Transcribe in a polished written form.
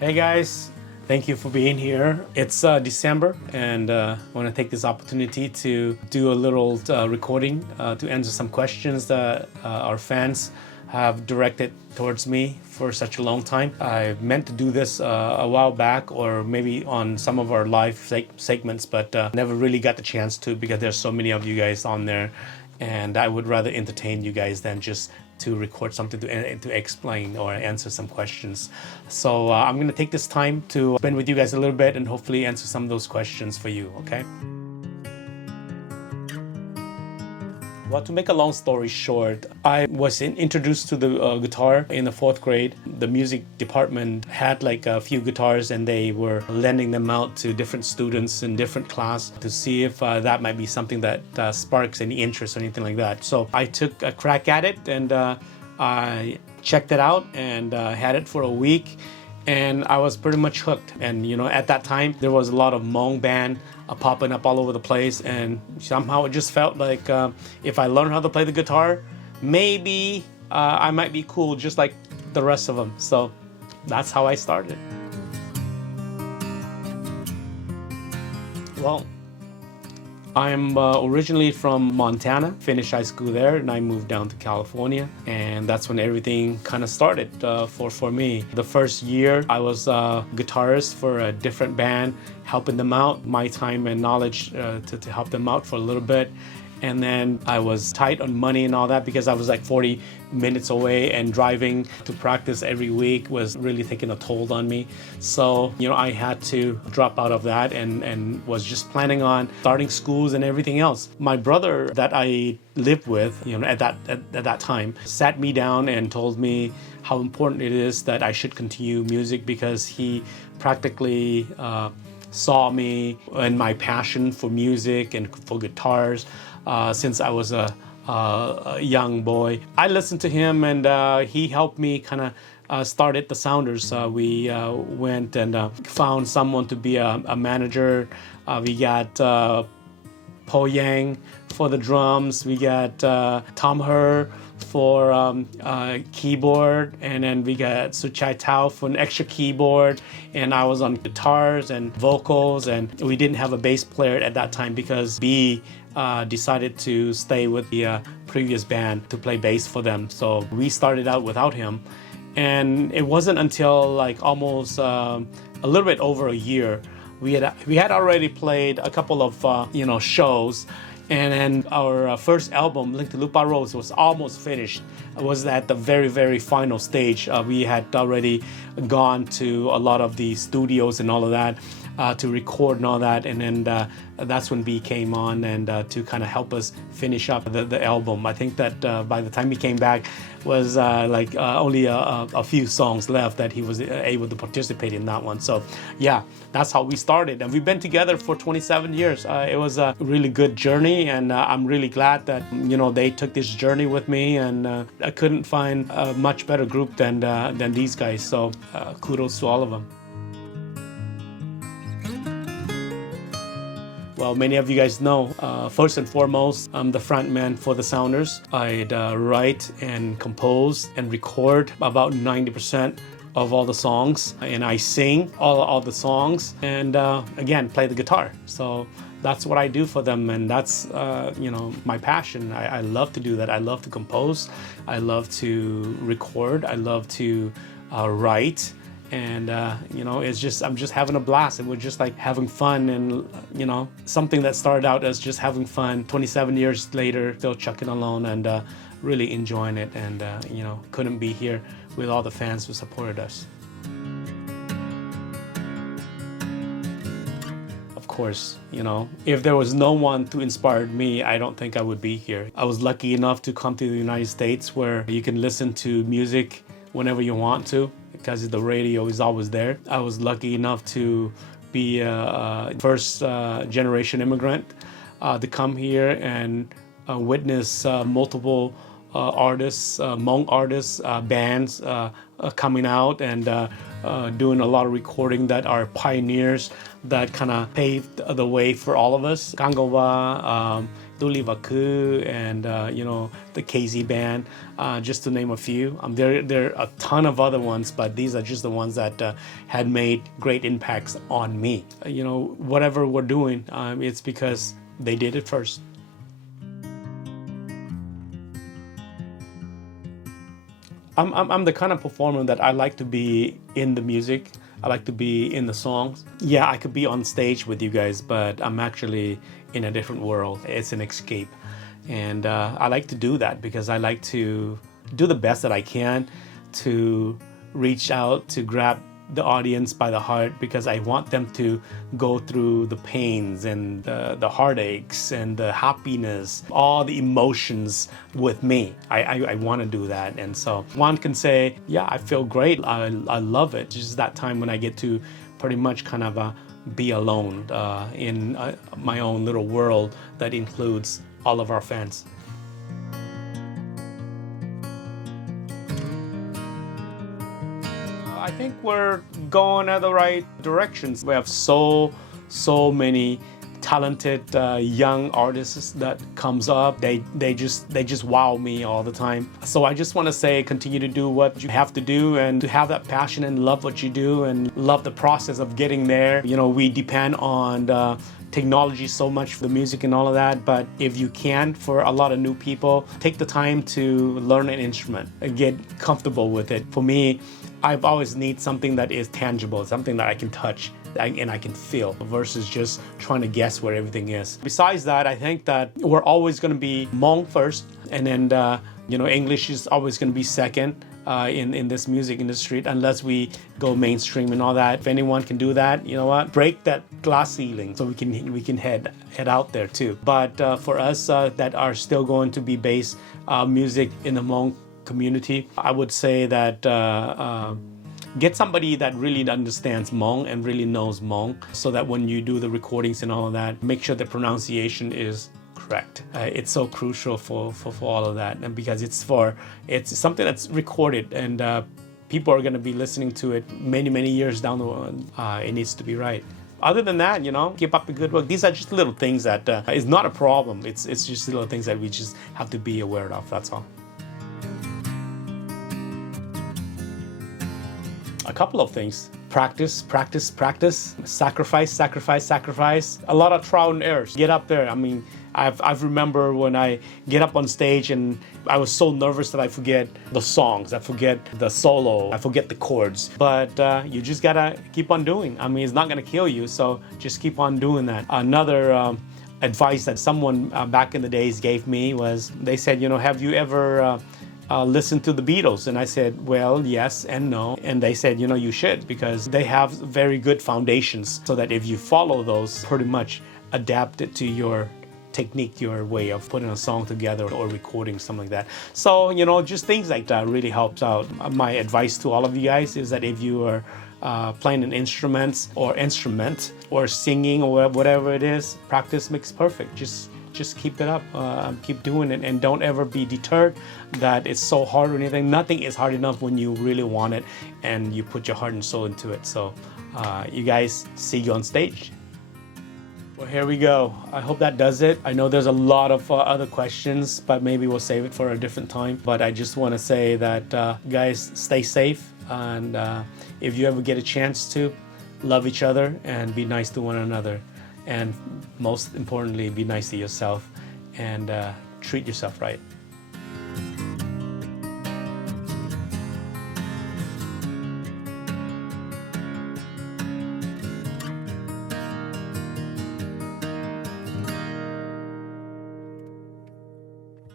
Hey guys, thank you for being here. It's December, and I want to take this opportunity to do a little recording to answer some questions that our fans have directed towards me for such a long time. I meant to do this a while back, or maybe on some of our live segments, but never really got the chance to because there's so many of you guys on there, and I would rather entertain you guys than just to record something to explain or answer some questions. So I'm going to take this time to spend with you guys a little bit and hopefully answer some of those questions for you, okay? Well, to make a long story short, I was introduced to the guitar in the 4th grade. The music department had like a few guitars and they were lending them out to different students in different class to see if that might be something that sparks any interest or anything like that. So I took a crack at it and I checked it out and had it for a week. And I was pretty much hooked. And at that time, there was a lot of Hmong band popping up all over the place. And somehow it just felt like if I learned how to play the guitar, maybe I might be cool just like the rest of them. So that's how I started. Well, I'm originally from Montana, finished high school there, and I moved down to California. And that's when everything kind of started for me. The first year, I was a guitarist for a different band, helping them out, my time and knowledge to help them out for a little bit. And then I was tight on money and all that because I was like 40 minutes away, and driving to practice every week was really taking a toll on me. So, I had to drop out of that and was just planning on starting schools and everything else. My brother that I lived with, at that time, sat me down and told me how important it is that I should continue music because he practically saw me and my passion for music and for guitars since I was a young boy. I listened to him and he helped me kind of started the Sounders. We went and found someone to be a manager. We got Po Yang for the drums. We got Tom Her for keyboard, and then we got Suchai Tao for an extra keyboard, and I was on guitars and vocals, and we didn't have a bass player at that time because B decided to stay with the previous band to play bass for them. So we started out without him, and it wasn't until like almost a little bit over a year we had already played a couple of shows. And then our first album, Link to Lupa Rose, was almost finished. It was at the very, very final stage. We had already gone to a lot of the studios and all of that to record and all that. And then that's when B came on and to kind of help us finish up the album. I think that by the time he came back was only a few songs left that he was able to participate in that one. So yeah, that's how we started. And we've been together for 27 years. It was a really good journey, and I'm really glad that, they took this journey with me, and I couldn't find a much better group than these guys. So kudos to all of them. Well, many of you guys know, first and foremost, I'm the frontman for the Sounders. I'd write and compose and record about 90% of all the songs, and I sing all the songs, and again, play the guitar. So that's what I do for them, and that's my passion. I love to do that. I love to compose. I love to record. I love to write. And it's just I'm just having a blast, and we're just like having fun, and something that started out as just having fun 27 years later, still chucking along and really enjoying it, and couldn't be here with all the fans who supported us. Of course, if there was no one to inspire me, I don't think I would be here. I was lucky enough to come to the United States where you can listen to music whenever you want to, because the radio is always there. I was lucky enough to be a first generation immigrant to come here and witness multiple artists, Hmong artists, bands coming out and doing a lot of recording that are pioneers that kind of paved the way for all of us. Kangova, Tuli Vaku, and the KZ band, just to name a few. There are a ton of other ones, but these are just the ones that had made great impacts on me. Whatever we're doing, it's because they did it first. I'm the kind of performer that I like to be in the music. I like to be in the songs. Yeah, I could be on stage with you guys, but I'm actually in a different world. It's an escape. And I like to do that because I like to do the best that I can to reach out, to grab the audience by the heart, because I want them to go through the pains and the heartaches and the happiness, all the emotions with me. I want to do that. And so one can say, yeah, I feel great. I love it. Just that time when I get to pretty much kind of be alone in my own little world that includes all of our fans. I think we're going in the right directions. We have so many talented young artists that comes up. They just wow me all the time. So I just want to say, continue to do what you have to do, and to have that passion and love what you do and love the process of getting there. We depend on technology so much for the music and all of that, but if you can, for a lot of new people, take the time to learn an instrument and get comfortable with it. For me, I've always need something that is tangible, something that I can touch and I can feel, versus just trying to guess where everything is. Besides that, I think that we're always going to be Hmong first, and then English is always going to be second in this music industry, unless we go mainstream and all that. If anyone can do that, you know what? Break that glass ceiling so we can head out there too. But for us that are still going to be based music in the Hmong community, I would say that get somebody that really understands Hmong and really knows Hmong, so that when you do the recordings and all of that, make sure the pronunciation is correct. It's so crucial for all of that, and because it's something that's recorded, and people are going to be listening to it many years down the road. It needs to be right. Other than that, keep up the good work. These are just little things that is not a problem. It's just little things that we just have to be aware of. That's all. A couple of things. Practice. Sacrifice. A lot of trial and errors. Get up there. I mean, I've remember when I get up on stage and I was so nervous that I forget the songs, I forget the solo, I forget the chords. But you just gotta keep on doing. I mean, it's not gonna kill you, so just keep on doing that. Another advice that someone back in the days gave me was, they said, have you ever listen to the Beatles? And I said, well, yes and no. And they said, you should, because they have very good foundations, so that if you follow those, pretty much adapt it to your technique, your way of putting a song together or recording, something like that. So, just things like that really helps out. My advice to all of you guys is that if you are playing an instrument or singing or whatever it is, practice makes perfect. Just keep it up, keep doing it, and don't ever be deterred that it's so hard or anything. Nothing is hard enough when you really want it and you put your heart and soul into it. So you guys, see you on stage. Well, here we go. I hope that does it. I know there's a lot of other questions, but maybe we'll save it for a different time. But I just want to say that guys, stay safe, and if you ever get a chance to, love each other and be nice to one another. And most importantly, be nice to yourself and treat yourself right.